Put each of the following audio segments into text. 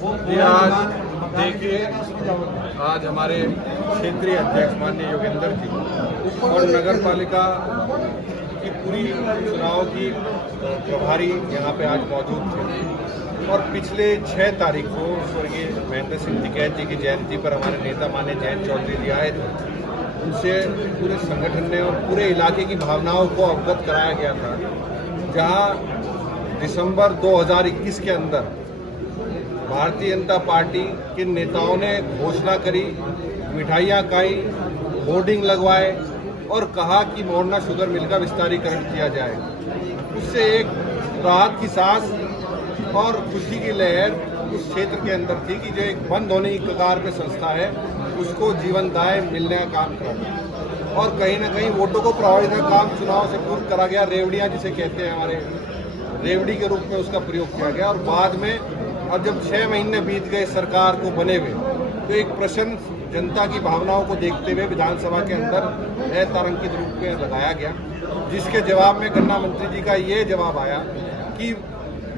आज देखिए, आज हमारे क्षेत्रीय अध्यक्ष माननीय योगेंद्र जी और नगर पालिका की पूरी चुनाव की प्रभारी यहाँ पे आज मौजूद थे और पिछले 6 तारीख को स्वर्गीय महेंद्र सिंह टिकैत जी की जयंती पर हमारे नेता माननीय जयंत चौधरी जी आए थे। उनसे पूरे संगठन ने और पूरे इलाके की भावनाओं को अवगत कराया गया था, जहाँ दिसंबर 2021 के अंदर भारतीय जनता पार्टी के नेताओं ने घोषणा करी, मिठाइयाँ खाई, होर्डिंग लगवाए और कहा कि मोरना शुगर मिल का विस्तारीकरण किया जाए। उससे एक राहत की सांस और खुशी की लहर उस क्षेत्र के अंदर थी कि जो एक बंद होने की कगार पे संस्था है उसको जीवनदाय मिलने का काम करा और कहीं ना कहीं वोटों को प्रभावित का काम चुनाव से पूर्व करा गया। रेवड़ियाँ जिसे कहते हैं, हमारे रेवड़ी के रूप में उसका प्रयोग किया गया और बाद में अब जब 6 महीने बीत गए सरकार को बने हुए, तो एक प्रश्न जनता की भावनाओं को देखते हुए विधानसभा के अंदर अतारांकित रूप में लगाया गया, जिसके जवाब में गन्ना मंत्री जी का ये जवाब आया कि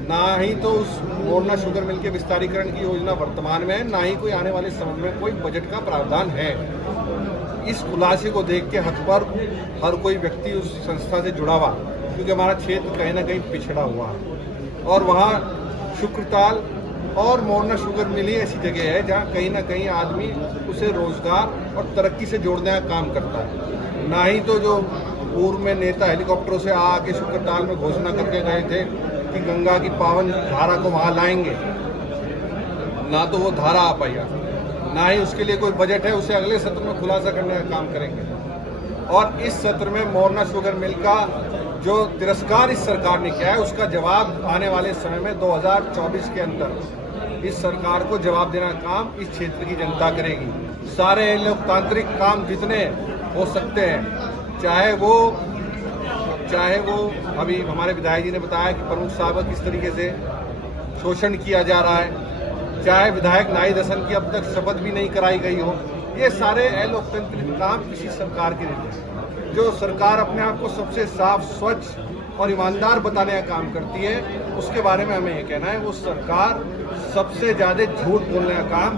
ना ही तो उस मोरना शुगर मिल के विस्तारीकरण की योजना वर्तमान में है, ना ही कोई आने वाले समय में कोई बजट का प्रावधान है। इस खुलासे को देख के हथ पर हर कोई व्यक्ति उस संस्था से जुड़ा हुआ, क्योंकि हमारा क्षेत्र कहीं ना कहीं पिछड़ा हुआ है और वहाँ शुक्रताल और मोरना शुगर मिल ही ऐसी जगह है जहाँ कहीं ना कहीं आदमी उसे रोजगार और तरक्की से जोड़ने का काम करता है। ना ही तो जो पूर्व में नेता हेलीकॉप्टरों से आके शुक्रताल में घोषणा करके गए थे कि गंगा की पावन धारा को वहाँ लाएंगे, ना तो वो धारा आ पाया, ना ही उसके लिए कोई बजट है। उसे अगले सत्र में खुलासा करने का काम करेंगे और इस सत्र में मोरना शुगर मिल का जो तिरस्कार इस सरकार ने किया है उसका जवाब आने वाले समय में 2024 के अंदर इस सरकार को जवाब देना काम इस क्षेत्र की जनता करेगी। सारे लोकतांत्रिक काम जितने हो सकते हैं, चाहे वो अभी हमारे विधायक जी ने बताया कि प्रमुख साहब का किस तरीके से शोषण किया जा रहा है, चाहे विधायक नाई दसन की अब तक शपथ भी नहीं कराई गई हो, ये सारे अलोकतांत्रिक काम इसी सरकार के रहते हैं। जो सरकार अपने आप को सबसे साफ, स्वच्छ और ईमानदार बताने का काम करती है, उसके बारे में हमें ये कहना है वो सरकार सबसे ज़्यादा झूठ बोलने का काम,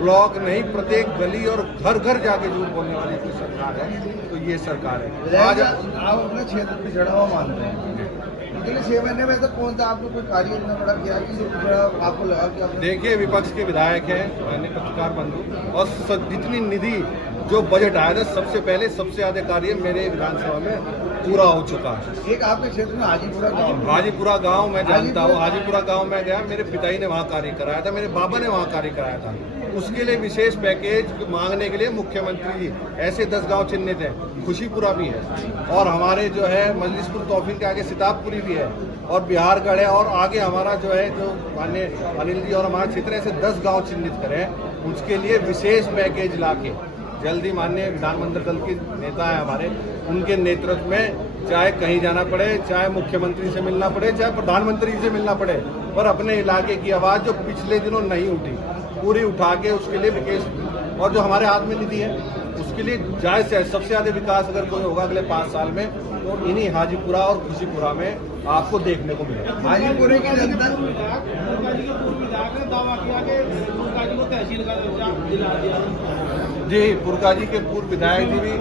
ब्लॉक नहीं प्रत्येक गली और घर घर जाके झूठ बोलने वाली कोई सरकार है तो ये सरकार है। आज आप अपने क्षेत्र पिछड़ा हुआ मानते हैं, पिछले 6 महीने में ऐसा कौन सा आपने कोई कार्य इतना बड़ा किया कि जो पिछड़ा आपको लगा कि आपने? देखिए, विपक्ष के विधायक हैं, मैंने पत्रकार बंधु, और जितनी निधि जो बजट आया था सबसे पहले सबसे ज्यादा कार्य मेरे विधानसभा में पूरा हो चुका है। एक आपके क्षेत्र में हाजीपुरा गांव मैं जानता हूँ, हाजीपुरा गांव में गया, मेरे पिताजी ने वहाँ कार्य कराया था, मेरे बाबा ने वहाँ कार्य कराया था। उसके लिए विशेष पैकेज मांगने के लिए मुख्यमंत्री जी ऐसे 10 गांव चिन्हित हैं, खुशीपुरा भी है और हमारे जो है मजलिसपुर तौफीक के आगे सिताबपुरी भी है और बिहारगढ़ है और आगे हमारा जो है जो माननीय अनिल जी और हमारा क्षेत्र ऐसे 10 गाँव चिन्हित करें। उसके लिए विशेष पैकेज ला के जल्दी माननीय विधानमंडल दल के नेता है हमारे, उनके नेतृत्व में चाहे कहीं जाना पड़े, चाहे मुख्यमंत्री से मिलना पड़े, चाहे प्रधानमंत्री से मिलना पड़े, पर अपने इलाके की आवाज़ जो पिछले दिनों नहीं उठी पूरी उठा के उसके लिए विकास और जो हमारे हाथ में निधि है उसके लिए जायज़ से सबसे ज़्यादा विकास अगर कोई होगा अगले 5 साल में तो इन्हीं हाजीपुरा और खुशीपुरा में आपको देखने को मिलेगा। हाजीपुरे की जनता जी, पुरकाजी के पूर्व विधायक जी भी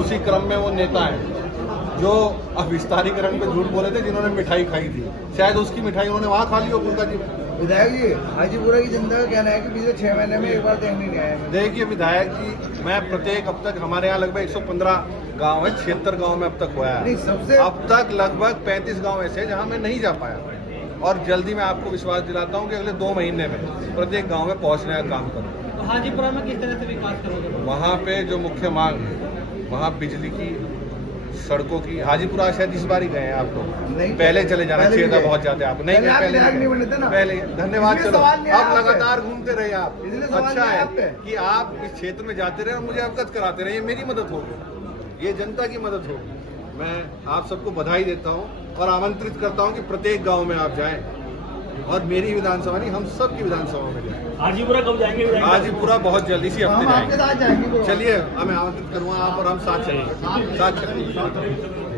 उसी क्रम में वो नेता हैं जो अब विस्तारीकरण पे झूठ बोले थे, जिन्होंने मिठाई खाई थी, शायद उसकी मिठाई उन्होंने वहाँ खा ली हो। पुरकाजी विधायक जी, हाजीपुरा की जनता का कहना है कि पिछले 6 महीने में एक बार देखने नहीं आए। देखिए विधायक जी, मैं प्रत्येक अब तक हमारे यहाँ लगभग 115 गांव है, 76 गांव में अब तक हुआ है। अब तक लगभग 35 गांव ऐसे जहां मैं नहीं जा पाया और जल्दी मैं आपको विश्वास दिलाता हूं कि अगले 2 महीने में प्रत्येक गांव में पहुंचने का काम करूँ। तो हाजीपुरा में किस तरह से विकास करोगे? वहाँ पे जो मुख्य मांग है, वहाँ बिजली की, सड़कों की। हाजीपुरा शायद इस बार ही गए हैं आप लोग, पहले चले जाना चाहिए था, बहुत जाते आप नहीं गए पहले। धन्यवाद, चलो आप लगातार घूमते रहे आप, अच्छा है कि आप इस क्षेत्र में जाते रहे और मुझे अवगत कराते रहे, मेरी मदद होगी, ये जनता की मदद होगी। मैं आप सबको बधाई देता हूँ और आमंत्रित करता हूँ कि प्रत्येक गाँव में आप जाएं और मेरी विधानसभा नहीं, हम सब की विधानसभा में जाएं। हाजीपुरा कब जाएंगे? हाजीपुरा बहुत जल्दी, इसी हफ्ते जाएंगे। चलिए, हमें आमंत्रित करूँगा आप और हम साथ चलेंगे, साथ चलेंगे।